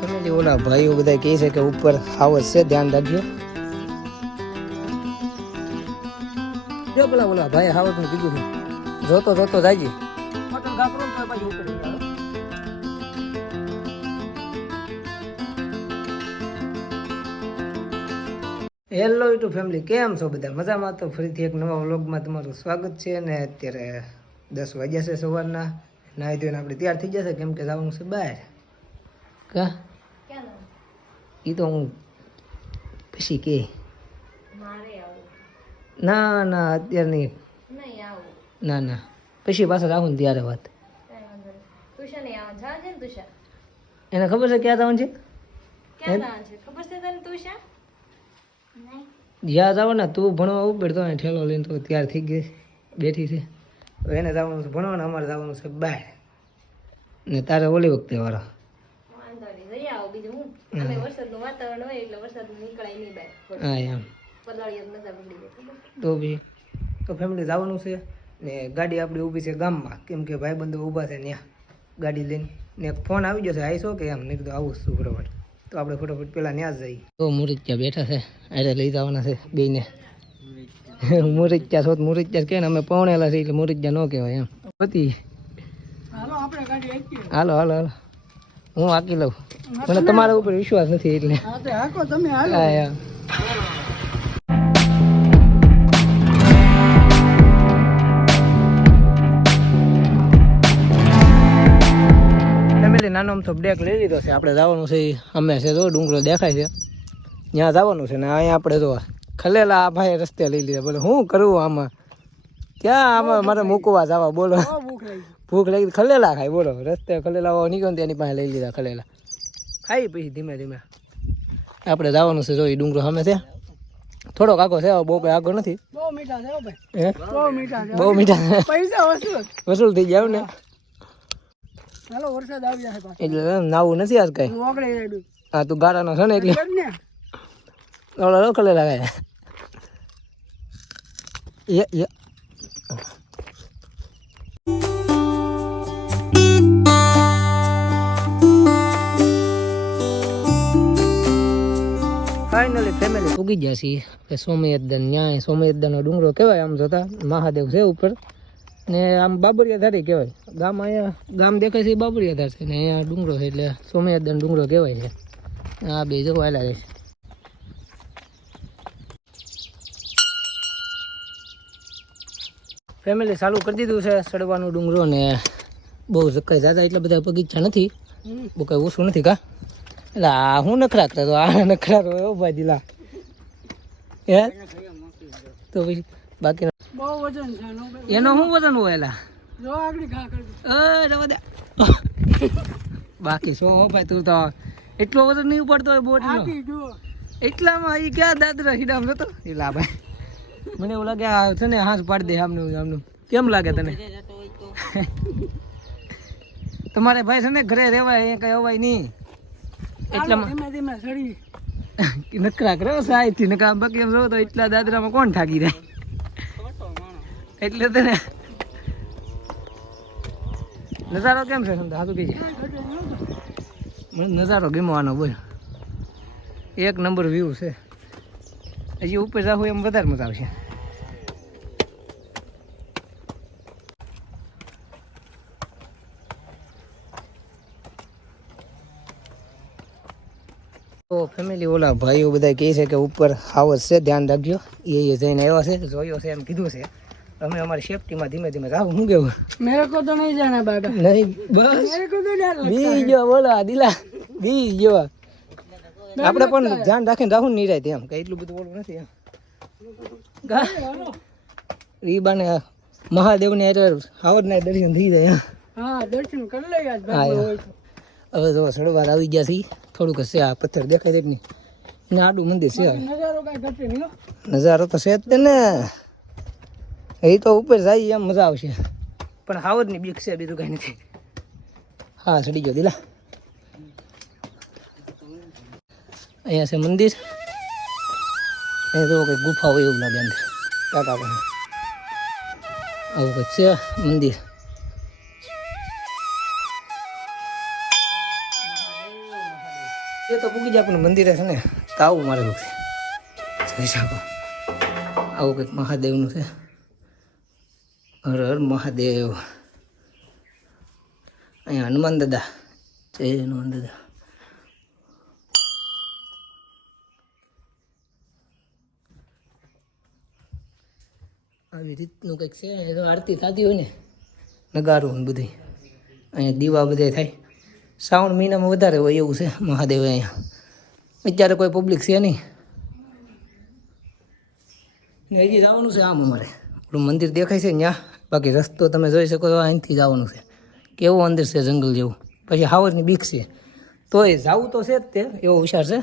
Family ઓલા ભાઈઓ બધા કહે છે કે ઉપર હાવસ છે ધ્યાન રાખજો. જો પેલા ઓલા ભાઈ હાવસનું કીધું છે. જોતો જોતો જાયજી. હેલો યુટ્યુબ ફેમિલી કેમ છો બધા? મજામાં? તો ફરીથી એક નવા વ્લોગમાં તમારું સ્વાગત છે અને અત્યારે દસ વાગ્યા છે સવારના નાહી ધોઈને આપણે તૈયાર થઈ જશે કેમ કે જવાનું છે બહાર કા? એ તો હું પછી કે. ના ના અત્યારની નહીં ના ના. પછી પાછા આવું ને ત્યારે વાત. એને ખબર છે ક્યાં જવાનું છે? જ્યાં જાવ ને તું ભણવા ઉપડતો તો અહીં ઠેલો લઈને તો તૈયાર થઈ ગઈ બેઠી છે. તો એને જવાનું છે ભણવા ને અમારે જવાનું છે બહાર ને તારે ઓલી વખતે વાળા હા. એમ. તો બી તો ફેમિલી જવાનું છે. ને ગાડી આપણી ઊભી છે ગામમાં. કેમ કે ભાઈબંધો ઊભા છે ત્યાં ગાડી લઈને. ને ફોન આવી જશે આવીશો કે એમ? નહીં કીધું આવું છું ફટાફટ. તો આપણે ફટાફટ પેલા ત્યાં જ જઈએ. તો મુરજ્યા બેઠા છે. અરે લઈ જવાના છે બેને મુરજ્યા છો મુરજ્યા કે ને અમે પહોણેલા છે એટલે મુરજ્યા ન કહેવાય એમ. પતિ. હાલો હાલો હાલો હું હાકી લઉં. મને તમારા ઉપર વિશ્વાસ નથી એટલે. હા તમે ફેમિલી નાનો અમથો બ્રેક લઈ લીધો છે. આપણે જવાનું છે અમે છે તો ડુંગરો દેખાય છે. ત્યાં જવાનું છે ને અહીંયા આપણે જો ખલેલા આ ભાઈ રસ્તે લઈ લીધા. બોલે શું કરવું આમાં? ક્યાં આમાં મારે મૂકવા જવા? બોલો. ભૂખ લાગી. ખલેલા ખાય બોલો. રસ્તે ખલેલા નીકળ્યો ને તેની પાસે લઈ લીધા ખલેલા. ખાઈ પછી ધીમે ધીમે. આપણે જવાનું છે જો એ ડુંગરો સામે છે. થોડોક આગો છે બહુ કઈ આગો નથી. હે? બહુ મીઠા વસૂલ થઈ જાવ ને? એટલે નાવું નથી આજ કઈ. હા તું ગાળાનો છે ને એટલે. લો ખલેલા ખાય. યે યે ફાઇનલી ફેમિલી ઉગી ગયા છીએ. કે સોમયદ્દન ન્યાય સોમયદ્દનનો ડુંગરો કહેવાય આમ જોતા. મહાદેવ છે ઉપર. ને આમ બાબરિયા ધારી કહેવાય. ગામ અહીંયા ગામ દેખાય છે બાબરિયા ધાર છે. ને અહીંયા ડુંગરો છે એટલે સોમયદ્દન ડુંગરો કહેવાય છે. આ બે જો વાયલા રહે છે. ફેમિલી ચાલુ કરી દીધું છે સડવાનું ડુંગરો ને બહુ કઈ જાજા એટલા બધા બગીચા નથી. બહુ કઈ ઓછું નથી કા? એટલે આ હું નખરા કરે તો આ નખરા તો એવો ભાઈ દિલા. હે? તો પછી બાકી એનો શું વજન હોય એલા બાકી શું હો ભાઈ તું તો? એટલો વજન નહીં ઉપડતો હોય બોટનો. એટલામાં એ ક્યાં દાદરા હીડામ જતો એટલા ભાઈ. મને એવું લાગે આ છે ને હાથ પાડી દે આમનું આમનું. કેમ લાગે તને? તમારે ભાઈ છે ને ઘરે રહેવાય એ કઈ અવાય નહીં. એટલામાં નકરા કરો બાકી એમ તો એટલા દાદરામાં કોણ ઠાકી જાય? એટલે તને નજારો કેમ છે સમજા? હાથું કહીએ મને નજારો ગમવાનો બોલ. એક નંબર વ્યૂ છે. હજી ઉપર જાવ એમ વધારે મજા આવશે. તો ફેમિલી ઓલા ભાઈઓ બધા કહે છે કે ઉપર હાવસ છે ધ્યાન રાખજો. એ જઈને આવ્યા છે જોયો છે એમ કીધું છે. અમે અમારી સેફટીમાં ધીમે ધીમે જાવ હું કેવું? મેરે કો તો નહીં જાના બાબા. નહીં બસ. મેરે કો તો ડર બીજો બોલો દિલા બીજો આપણે પણ ધ્યાન રાખીને રાહુલ નહીં જાય એમ કઈ એટલું બધું બોલવું નથી એમ. રીબાને મહાદેવને એટલે હાવરના દર્શન થઈ જાય હા. દર્શન હવે તો સડવાર આવી ગયા છે. થોડુંક હશે આ પથ્થર દેખાય છે નહીં. ને આડું મંદિર છે નજારો તો છે જ ને. એ તો ઉપર જાય એમ મજા આવશે. પણ હાવરની બીક છે બીજું કઈ નથી. હા સડી ગયો દિલા. અહીંયા છે મંદિર. અહીંયા તો કંઈક ગુફા હોય એવું લાગે અંદર ટાટા પણ આવું કંઈક છે મંદિર. એ તો પૂકી જાય, પણ મંદિરે છે ને તાવું મારે વખતે. જઈ આવું કંઈક મહાદેવનું છે. હર હર મહાદેવ. અહીંયા હનુમાન દાદા. જય હનુમાન દાદા. આવી રીતનું કંઈક છે એ તો આરતી થતી હોય ને, નગારું ને બધી અહીંયા દીવા બધા થાય. શ્રાવણ મહિનામાં વધારે હોય એવું છે, મહાદેવ અહીંયા. અત્યારે કોઈ પબ્લિક છે નહીં. હજી જવાનું છે આમ અમારે. આપણું મંદિર દેખાય છે ત્યાં બાકી રસ્તો તમે જોઈ શકો છો, અહીંથી જવાનું છે. કેવું અંદર છે જંગલ જેવું. પછી હાવરની બીક છે. તોય જવું તો છે જ તે, એવો વિચાર છે.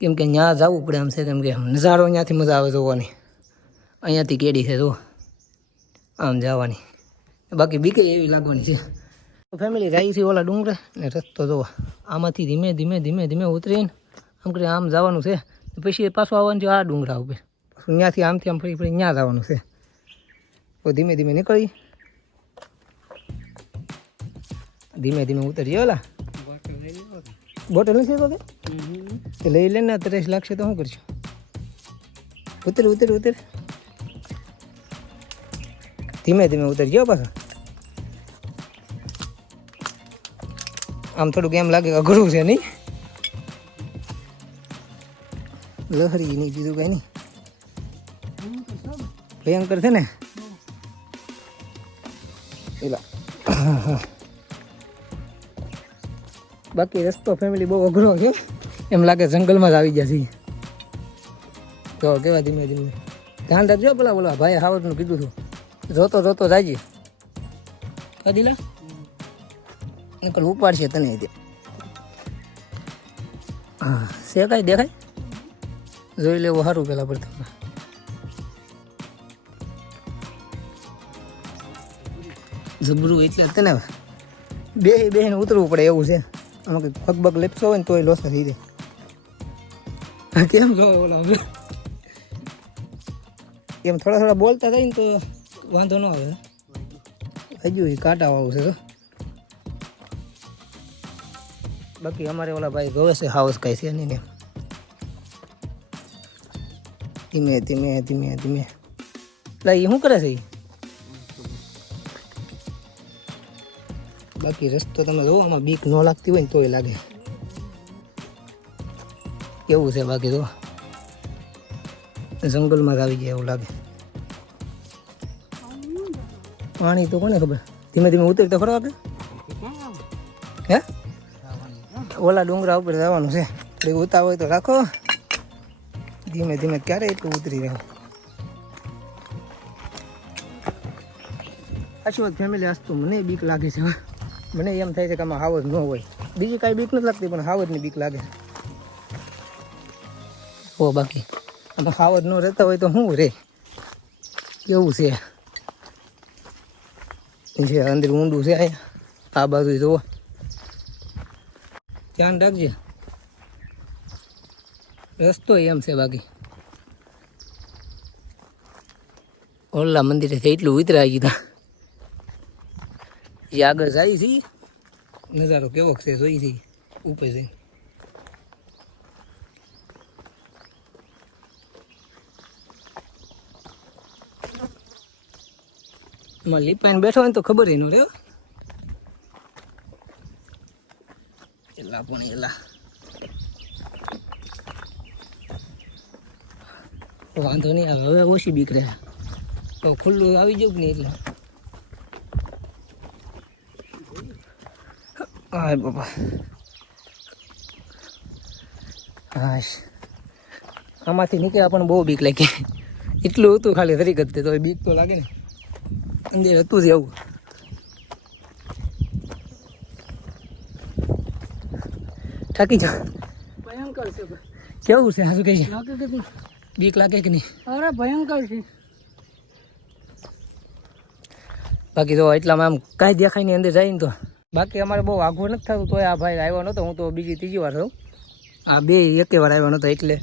કેમ કે ત્યાં જવું પડે આમ છે કેમ કે નજારો ત્યાંથી મજા આવે જોવાની. અહીંયાથી કેડી છે જો આમ જવાની. બાકી બીકે એવી લાગવાની છે. ફેમિલી જાય છે ઓલા ડુંગરે ને રસ્તો જોવા આમાંથી ધીમે ધીમે ધીમે ધીમે ઉતરીને આમ કરી આમ જવાનું છે. પછી પાછું આવવાનું છે આ ડુંગરા ઉપર. પાછું ત્યાંથી આમથી આમ ફરી ફરી ત્યાં જવાનું છે. તો ધીમે ધીમે નીકળી. ધીમે ધીમે ઉતરીએ ઓલા. બોટલ નથી તો? તે લઈ લે ને ત્રેસ લાગશે તો શું કરશું? ઉતર ઉતર ઉતર. ધીમે ધીમે ઉતરજો પાછા. આમ થોડુંક એમ લાગે અઘરું છે નહીં? લહરી નહીં બીજું કઈ નહીં. ભયંકર છે ને? પેલા બાકી રસ્તો ફેમિલી બહુ અઘરો છે. એમ લાગે જંગલમાં જ આવી ગયા છીએ. તો કેવા ધીમે ધીમે? ધ્યાન રાખજો પેલા બોલા ભાઈ હાવડનું કીધું હતું. જોતો જોતો જાજે. કદીલા નકર ઉપાડશે તને તે. હા છે કાંઈ દેખાય? જોઈ લેવું સારું પેલા પ્રથમ જબરું એટલે તને બે બે ઉતરવું પડે એવું છે. આમાં કંઈક પગ બગ લેપસો હોય ને તોય લોસા થઈ જાય. કેમ જો ઓલો એમ થોડા થોડા બોલતા થાય ને તો વાંધો ન આવે હજુ એ કાંટા વાળું છે તો બાકી અમારે ઓલા ભાઈ જોવે છે હાઉસ કાંઈ છે નહીં ને ધીમે ધીમે ધીમે ધીમે એટલે એ શું કરે છે એ બાકી રસ્તો તમે જોવો આમાં બીક ન લાગતી હોય ને તોય લાગે કેવું છે બાકી જો જંગલમાં જ આવી જાય એવું લાગે પાણી તો કોને ખબર? ધીમે ધીમે ઉતરી તો ખરો આપણે. હે? ઓલા ડુંગરા ઉપર જવાનું છે. એટલે ઉતાર હોય તો રાખો. ધીમે ધીમે ક્યારે એટલું ઉતરી રહ્યું? આશીર્વાદ ફેમિલી આસતું મને બીક લાગે છે. મને એમ થાય છે કે આમાં હાવજ ન હોય. બીજી કાંઈ બીક નથી લાગતી, પણ હાવજની બીક લાગે. ઓ બાકી. આમાં હાવજ ન રહેતા હોય તો શું રે? કેવું છે? છે અંદર ઊંડું છે આ બાજુ જુઓ. ધ્યાન રાખજે. રસ્તો એમ છે બાકી. ઓલા મંદિરે એટલું ઉતરાઈ ગયું એ આગળ જાય છે, નજારો કેવો છે, જોઈ છે ઉપર જઈને એમાં લીપાઈને બેઠો હોય ને તો ખબર એનું રહ્યો એલા પણ એલા. વાંધો નહીં આવે હવે ઓછી બીક રહે. તો ખુલ્લું આવી જવું ને એટલે? હાય બાપા. હાશ. આમાંથી નીકળ્યા પણ બહુ બીક લાગી. એટલું હતું ખાલી તરીકે તો બીક તો લાગે ને. અંદર હતું જ એવું. થાકી જા ભયંકર છે. કેવું છે? હાજુ કઈ લાગે કે નહીં? બીક લાગે કે નહીં? અરે ભયંકર છે. બાકી તો એટલામાં આમ કાંઈ દેખાય નહીં અંદર જાય ને તો. બાકી અમારે બહુ આઘું નથી થતું તોય આ ભાઈ આવ્યો નહોતો હું તો બીજી ત્રીજી વાર થયું. આ બે એકે વાર આવ્યો નહોતો એટલે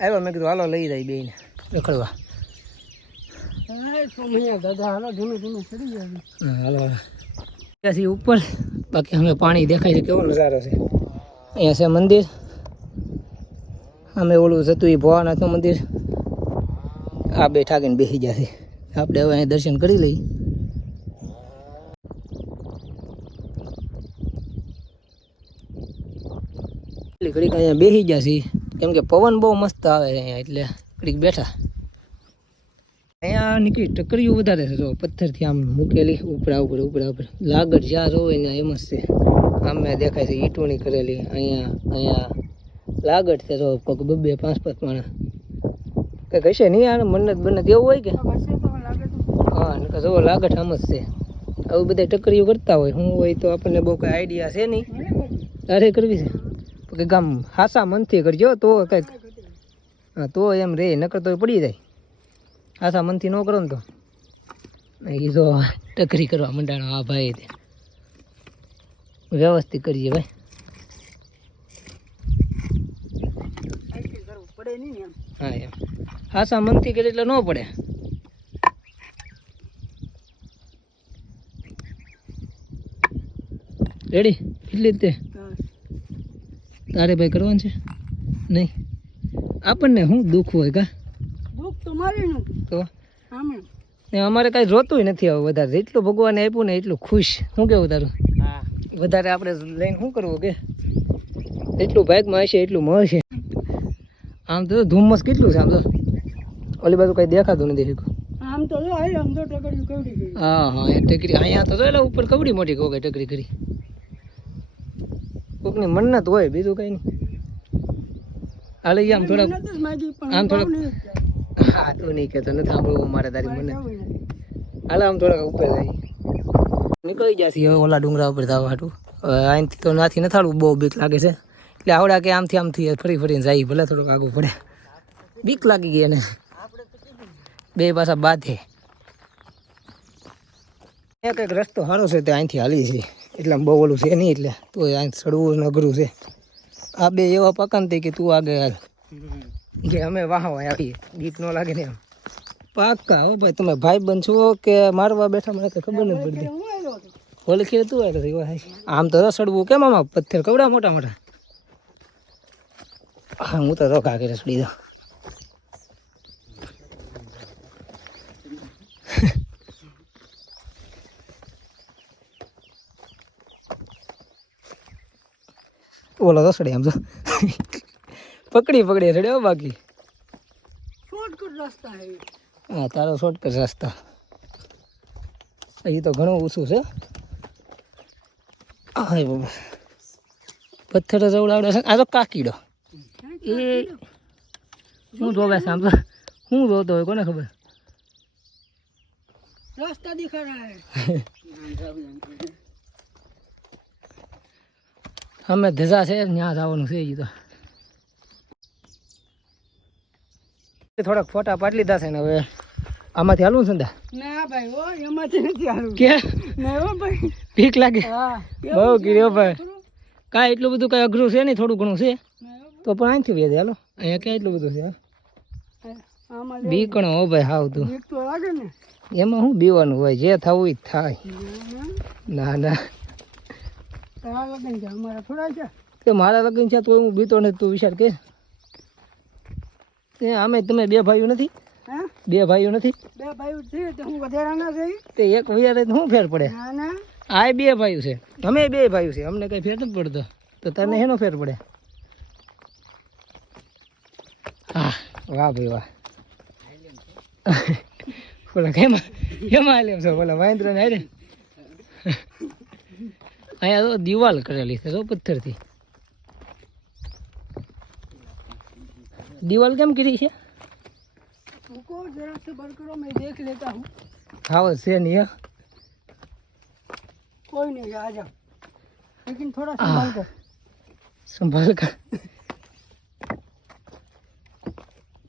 આવ્યો મેં કીધું હાલો લઈ જાય બેને રખડવા. હાલો. ઉપર. બાકી અમે પાણી દેખાય છે, કેવો નજારો છે? અહીંયા છે મંદિર. અમે ઓલું જતું એ ભવાનાથનું મંદિર. આ બે ઠાકીને બેસી જશે આપણે હવે અહીં દર્શન કરી એટલે ઘડીક અહીંયા બેસી જશે કેમ કે પવન બહુ મસ્ત આવે છે અહીંયા, એટલે ઘડીક બેઠા. અહીંયા નીકળી ટકરીઓ વધારે છે. જો પથ્થરથી આમ મૂકેલી ઉપડા ઉપર ઉપડા ઉપર. લાગડ જ્યાં જોવે ને એમ જ છે. આમે દેખાય છે ઈંટોની કરેલી. અહીંયા અહીંયા લાગડ છે જો પગ બબે પાંચ પાંચ માણા કંઈક હશે નહીં આને? મન્નત બન્નત એવું હોય કે? હા નકર જો લાગડ આમ જ છે. આવું બધા ટકરીઓ કરતા હોય. હું હોય તો આપણને બહુ કંઈ આઈડિયા છે નહીં. તારે કરવી છે. કે ગામ હાસા મનથી કરજો તો કંઈક. હા તો એમ રે નકર તો પડી જાય. હાસા મનથી ન કરો ને તો. એ જો ટકરી કરવા મંડાણો, આ ભાઈ તે. વ્યવસ્થિત કરીએ ભાઈ. હા, એમ. હાસા મનથી કરે એટલે ન પડે. રેડી કેટલી તે. તારે ભાઈ કરવાનું છે? નહીં. આપણને શું દુઃખ હોય કા? તો ને. અમારે કઈ જોતું નથી હવે વધારે. જેટલું ભગવાને આપ્યું ને એટલું ખુશ. શું કેવું તારું? વધારે આપણે લઈને શું કરવું કે? એટલું ભાગમાં હશે એટલું મળશે આમ તો ધુમ્મસ કેટલું છે આમ તો. ઓલી બાજુ કઈ દેખાતું નથી શીખું આમ તો આમ તો ટકડી કવડી હા હા એ ટકરી અહીંયા તો જો એટલે ઉપર કવડી મોટી કોકે ટકરી કરી. કોકની મન્નત હોય બીજું કઈ નહીં. હાલે આમ પણ આમ હું હા તું નહીં કહેતો નથી સાંભળવું મારે તારી મને. હાલ, આમ થોડાક ઉપર જાય. નીકળી જશે હવે ઓલા ડુંગરા ઉપર થવા હાટું. અહીંથી તો નાથી નથાડવું બહુ બીક લાગે છે. એટલે આવડા કે આમથી આમથી ફરી ફરીને જાય, ભલે થોડુંક આગળ પડે. બીક લાગી ગઈ એને. બે પાછા બાધે. એક એક રસ્તો સારો છે તે અહીંથી હાલી છે. એટલે બહુ ઓલું છે નહીં એટલે તો અહીં ચડવું અઘરું છે. આ બે એવા પકન થઈ કે તું આગળ હાલ. કે અમે વાહ વાહ આવીએ બીક ન લાગે ને એમ. પાક્કા હો ભાઈ, તમે ભાઈ બન છો કે મારવા બેઠા, મને ખબર નથી પડતી. હોલી ખીરે તું આવ્યો એવો. આમ તો રસડવું કેમ આમાં? પથ્થર કવડા મોટા મોટા. હા, હું તો રોકા કરી રસડી દઉં. ઓલો રસડે આમ તો. પકડી પકડી રડ્યો બાકી. શોર્ટકટ રસ્તા છે હા તારો શોર્ટકટ રસ્તા. અહીં તો ઘણું ઓછું છે. હાય બાબા. પથ્થર જવડાવડે છે. આ તો કાકીડો. એ શું જોવે છે? આમ શું જોતો હોય કોને ખબર? રાસ્તા દિખા અમે ધજા છે ત્યાં જવાનું છે એ તો. થોડાક ફોટા પાડી લીધા છે ને હવે આમાંથી હાલવું છે ને ના ભાઈ ઓ એમાંથી નથી હાલવું. કે? ના ઓ ભાઈ. ભીખ લાગે? હા બહુ કીધો ભાઈ. કાંઈ એટલું બધું કાંઈ અઘરું છે નહીં થોડું ઘણું છે? તો પણ અહીંથી વેજે હાલો. અહીંયા ક્યાં એટલું બધું છે બીકણો હો ભાઈ હાવ તું. બીક તો લાગે ને. એમાં શું બીવાનું હોય? જે થવું જ થાય. ના ના. તારા લગન છે અમારા થોડા છે. કે મારા લગ્ન છે તો હું બીતો ને તું વિચાર કે. એ આમે તમે બે ભાઈઓ નથી? બે ભાઈઓ નથી? બે ભાઈઓ છે તો હું વધારા ના થઈ તે એક વિયારે તો શું ફેર પડે? ના ના. આ બે ભાઈઓ છે. અમે બે ભાઈઓ છે. અમને કઈ ફેર નથી પડતો. તો તને હેનો ફેર પડે? હા વાહ ભાઈ વાહ. બોલા કેમ? કેમ આલ્યો છો? બોલા મહેન્દ્ર ને આરે અહીંયા તો દિવાલ કરેલી છે તો પથ્થરથી. દિવાલ કેમ કરી છે रुको जरा से बर करो मैं देख लेता हूँ હા છે નહીં હે? कोई नहीं आ जाओ लेकिन थोड़ा संभाल कर સંભાળ કર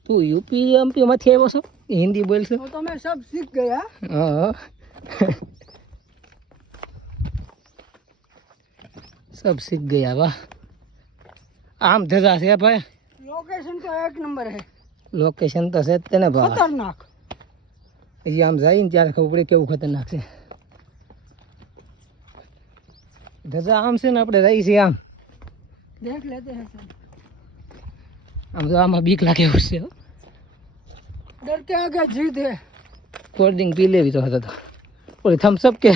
તું યુપી એમપી માંથી આવ્યો છો હિન્દી બોલશો वो तो मैं सब सीख गया હા સબ શીખ ગયા વાહ આમ ધજા છે ભાઈ લોકેશન તો એક નંબર હે. લોકેશન તો છે જ તેને ખતરનાક. હજી આમ જાય ત્યારે ખબર પડે કેવું ખતરનાક છે. ધજા આમ છે ને આપણે રહી છીએ આમ. દેખ લેતે હે આમ તો આમાં બીક લાગે એવું છે ડર આગે જીત હે. કોલ્ડ ડ્રિંક પી લેવી તો હતો તો. ઓલી થમ્સઅપ કે?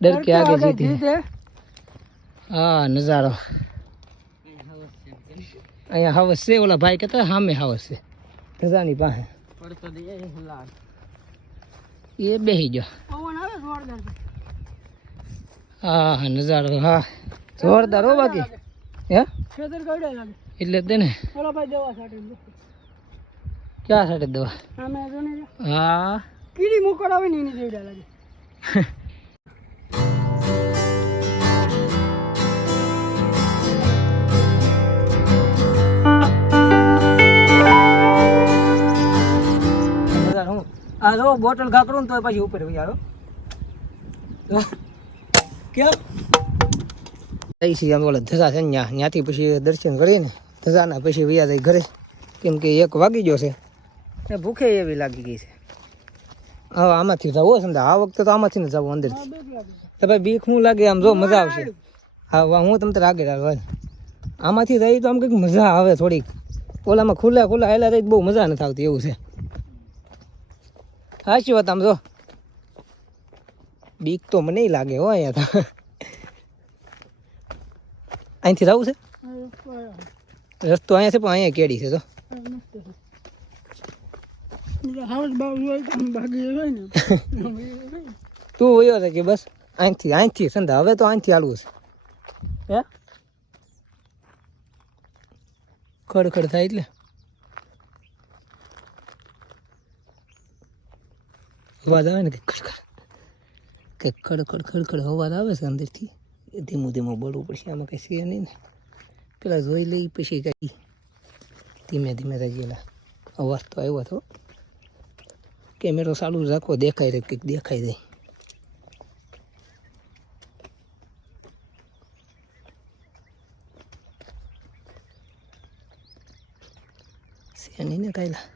ડર કે આગે જીત. હે હા નજારો. અહીંયા હવસ છે ઓલા ભાઈ કહેતા સામે હવસ છે ધજાની પાસે પડતો દે લાલ એ બેસી ગયો પવન આવે જોરદાર હા હા નજારો હા જોરદાર હો બાકી હે ખેતર કવડે લાગે એટલે જ તે ને ઓલા ભાઈ દવા છાંટે ક્યાં સાથે દવા આમે જો ને હા કીડી મુકડ આવે ને એની જેવડા લાગે આ જો બોટલ ઘાકરું ને તો પછી ઉપર યારો કેમ? જઈ છીએ અમે ઓલા ધજા છે ને ત્યાં ત્યાંથી પછી દર્શન કરીને ધજાના પછી વયા જાય ઘરે. કેમ કે એક વાગી ગયો છે. ને ભૂખે એવી લાગી ગઈ છે. હવે આમાંથી જવો ને આ વખતે તો આમાંથી ને જવું અંદર તો ભાઈ બીક શું લાગે? આમ જો મજા આવશે. હા હું તમને આગળ ભાઈ આમાંથી જઈએ તો આમ કંઈક મજા આવે થોડીક. ઓલામાં ખુલ્લા ખુલ્લા હેલા રહી બહુ મજા નથી આવતી એવું છે. સાચી વાત આમ જો. બીક તો મને લાગે હો અહીંયા તો. અહીંથી જવું છે? રસ્તો અહીંયા છે પણ અહીંયા કેડી છે તો તું વયો છે કે બસ? અહીંથી અહીંથી સંધા હવે તો અહીંથી હાલવું છે. હે? ખડખડ થાય એટલે? અવાજ આવે ને કે ખડખડ કે ખડખડ ખડખડ અવાજ આવે છે અંદરથી? ધીમું ધીમું બોલવું પડશે, આમાં કંઈ છે નહીં ને. પેલા જોઈ લઈ, પછી કાંઈ. ધીમે ધીમે થઈ ગયેલા. અવાજ તો આવ્યો હતો કેમેરો ચાલુ રાખો, દેખાય રહે કંઈક દેખાય જાય. છે નહીં ને કાયલા?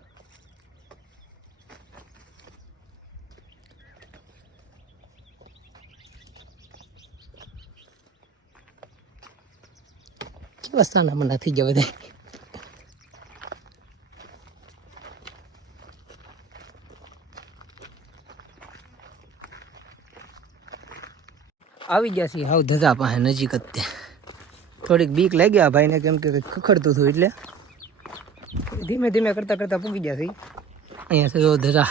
કેવા સાના મના થઈ ગયા બધા આવી ગયા છીએ હાવ ધજા પાસે, નજીક જ તે થોડીક બીક લાગી આ ભાઈને કેમ કે ખખડતું હતું એટલે. ધીમે ધીમે કરતા કરતા પૂગી ગયા છે અહીંયા છે ધજા.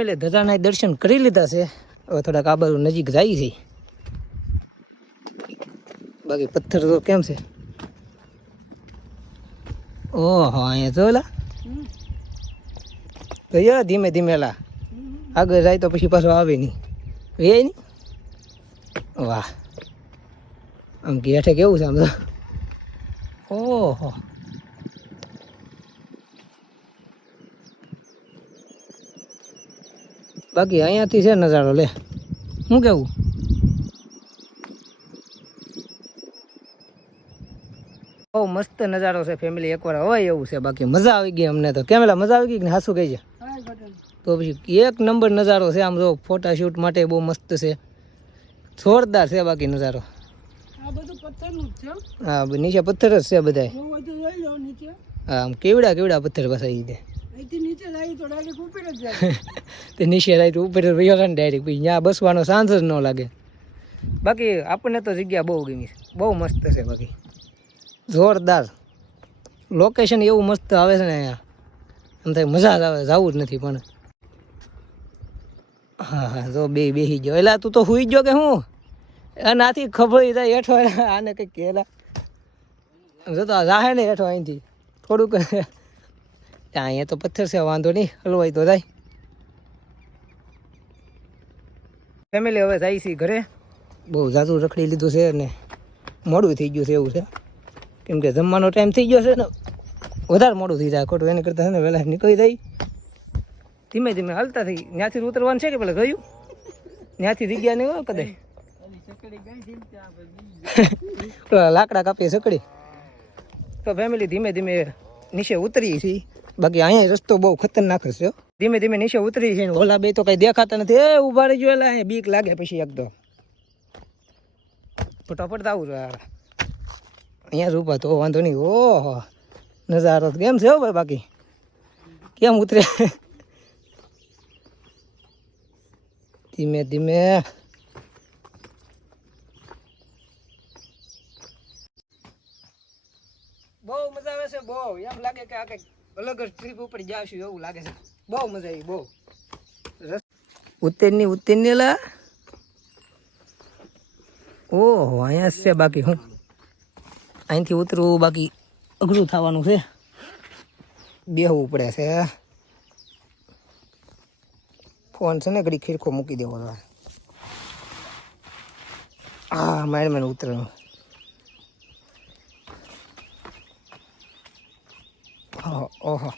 ફેમિલી ધજાના દર્શન કરી લીધા છે. હવે થોડાક આ બાજુ નજીક જાય છે. બાકી પથ્થર તો કેમ છે? ઓહો, અહીંયા જો લા. ગયા ધીમે ધીમે લા. આગળ જાય તો પછી પાછો આવે નહીં. વે નહીં? વાહ. આમ ગેઠે કેવું છે આમ તો? ઓહો. બાકી અહીંયાથી છે નજારો લે. શું કેવું? બહુ મસ્ત નજારો છે ફેમિલી એકવાર હોય એવું છે બાકી મજા આવી ગઈ અમને તો. કેમેલા મજા આવી ગઈ કે હાસું કહી છે? તો પછી એક નંબર નજારો છે આમ જો ફોટાશૂટ માટે બહુ મસ્ત છે. જોરદાર છે બાકી નજારો. હો. નીચે પથ્થર જ છે બધા હા આમ કેવડા કેવડા પથ્થર અહીંથી જાય નીચે જાય તો ઉપર વયો ને ડાયરેક્ટ પછી ત્યાં બસવાનો ચાન્સ જ ન લાગે. બાકી આપણને તો જગ્યા બહુ ગમી છે. બહુ મસ્ત છે બાકી. જોરદાર. લોકેશન એવું મસ્ત આવે છે ને અહીંયા. એમ થાય મજા જ આવે, જવું જ નથી પણ. હા હા, જો બે બેસી ગયો. એટલે તું તો સુઈ ગયો કે હું? એનાથી ખબર થાય હેઠો. આને કંઈક કહેલા. જો તો જાહે ને હેઠો અહીંથી. થોડુંક ત્યાં અહીંયા તો પથ્થર છે વાંધો નહીં. હલવાઈ તો જાય. ફેમિલી હવે જાય છે ઘરે. બહુ જાજુ રખડી લીધું છે અને મોડું થઈ ગયું છે એવું છે. કેમ કે જમવાનો ટાઈમ થઈ ગયો છે ને વધારે મોડું થઈ જાય. ખોટું એને કરતાં છે ને વહેલા નીકળી જાય. ધીમે ધીમે હાલતા થઈ. ત્યાંથી ઉતરવાનું છે કે પેલા ગયું? ત્યાંથી જગ્યા નહીં હોય કદાચ. લાકડા કાપીએ સકડી. તો ફેમિલી ધીમે ધીમે નીચે ઉતરીએ છીએ. બાકી અહીંયા રસ્તો બહુ ખતરનાક છે ધીમે ધીમે નીચે ઉતરી છે ઓલા બે તો કઈ દેખાતા નથી. એ ઊભા રહી ગયો અહીંયા બીક લાગે પછી એકદમ ફટાફટ આવું અહીંયા ઊભા તો વાંધો નહીં. ઓહો નજારો કેમ છે હો ભાઈ બાકી? કેમ ઉતરે? ધીમે ધીમે. બહુ મજા આવે છે બહુ. એમ લાગે કે આ કંઈક અલગ જ ટ્રીપ ઉપર જાશું એવું લાગે છે. બહુ મજા આવી, બહુ. ઉત્તેરની ઉત્તેરની લા. ઓહો, અહીંયા છે બાકી હું. અહીંથી ઉતરવું બાકી અઘરું થવાનું છે. બેહવું પડે છે. ફોન છે ને ઘડી ખીરખો મૂકી દેવો હા મારે મને ઉતરવાનું ઓહો, ઓહો.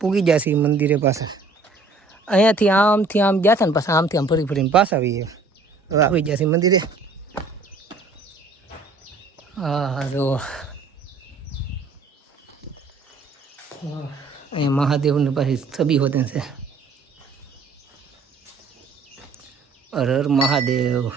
પૂગી જશે મંદિરે પાછા. અહીંયાથી આમથી આમ હતા ને પાછા આમથી આમ ફરી ફરીને પાછા આવીએ. હવે આવી જશે મંદિરે. હા જો અહીંયા મહાદેવને પાછી છબી હોતે છે. હર મહાદેવ.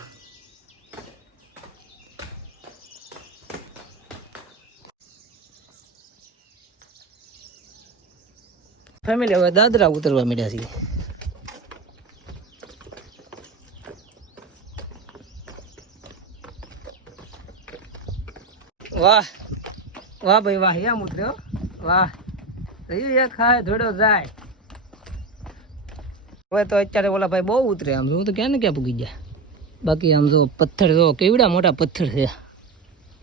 ફેમિલી હવે દાદરા ઉતરવા મળ્યા છીએ. વાહ. વાહ ભાઈ, વાહ એમ ઉતર્યો વાહ. રહ્યું એક ખાય, ધોડો જાય. હવે તો અત્યારે ઓલા ભાઈ બહુ ઉતરે આમ જો, તો ક્યાં ને ક્યાં પૂગી ગયા? બાકી આમ જો પથ્થર જો, કેવડા મોટા પથ્થર છે.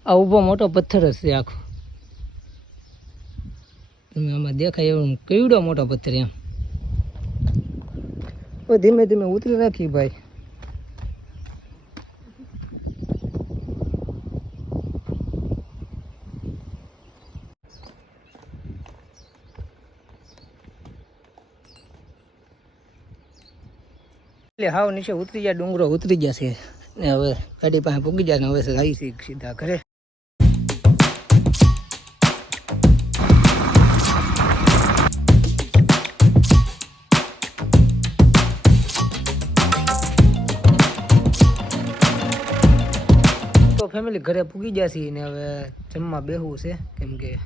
આ ઊભો મોટો પથ્થર જ છે આખો. આમાં દેખાય એવું કેવડો મોટો પથ્થર એમ. ધીમે ધીમે ઉતરી રાખી ભાઈ. એટલે હાવ નીચે ઉતરી જાય, ડુંગરો ઉતરી જશે. ને હવે ગાડી પાસે પૂગી જાય ને હવે છે સીધા ઘરે. ફેમિલી ઘરે પૂગી ગયા છીએ ને હવે જમવા બેહવું છે. કેમ કે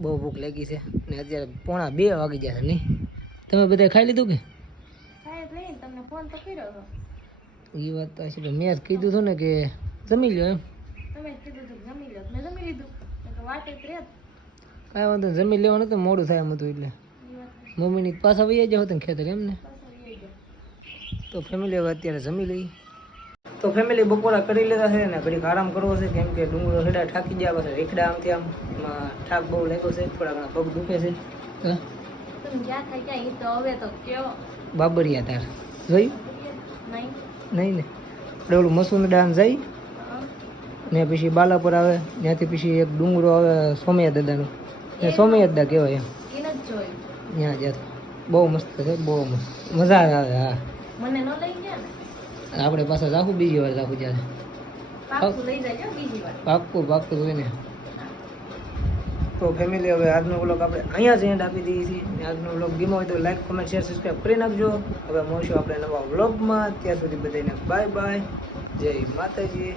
બહુ ભૂખ લાગી છે ને અત્યારે પોણા બે વાગી ગયા છે નહીં તમે બધા ખાઈ લીધું કે? એ વાત તો છે મેં જ કીધું હતું ને કે જમી લો એમ. કાંઈ વાંધો જમી લેવાનું તો મોડું થાય એમ હતું એટલે. મમ્મીની પાછા વહી જાવ ને ખેતર એમ ને. તો ફેમિલી હવે અત્યારે જમી લઈ. તો ફેમિલી બપોરા કરી લેતા છે ને ઘડીક આરામ કરવો છે કેમ કે ડુંગરો હેડા થાકી ગયા પછી રેખડા આમથી આમ થાક બહુ લાગ્યો છે થોડા ઘણા પગ દુખે છે? બાબરિયા તાર. જોયું? નહીં. ને? આપણે ઓલું મસૂર ડામ જાય ને પછી બાલાપુર આવે ત્યાંથી પછી એક ડુંગરો આવે સોમૈયા દાદાનો. ને સોમૈયા દાદા કહેવાય એમ. ત્યાં જ્યાં. બહુ મસ્ત છે બહુ મસ્ત. મજા આવે હા. મને ન લઈ ગયા આપણે પાછા રાખું બીજી વાર રાખું બીજી પાક્કું પાક્કું જોઈને. તો ફેમિલી હવે આજનો બ્લોગ આપણે અહીંયા જ એન્ડ આપી દઈએ છીએ. અને આજનો બ્લોગ ગીમો હોય તો લાઈક કોમેન્ટ શેર સબસ્ક્રાઈબ કરી નાખજો. હવે મળશું આપણે નવા વ્લોગમાં ત્યાં સુધી બધાને બાય બાય જય માતાજી.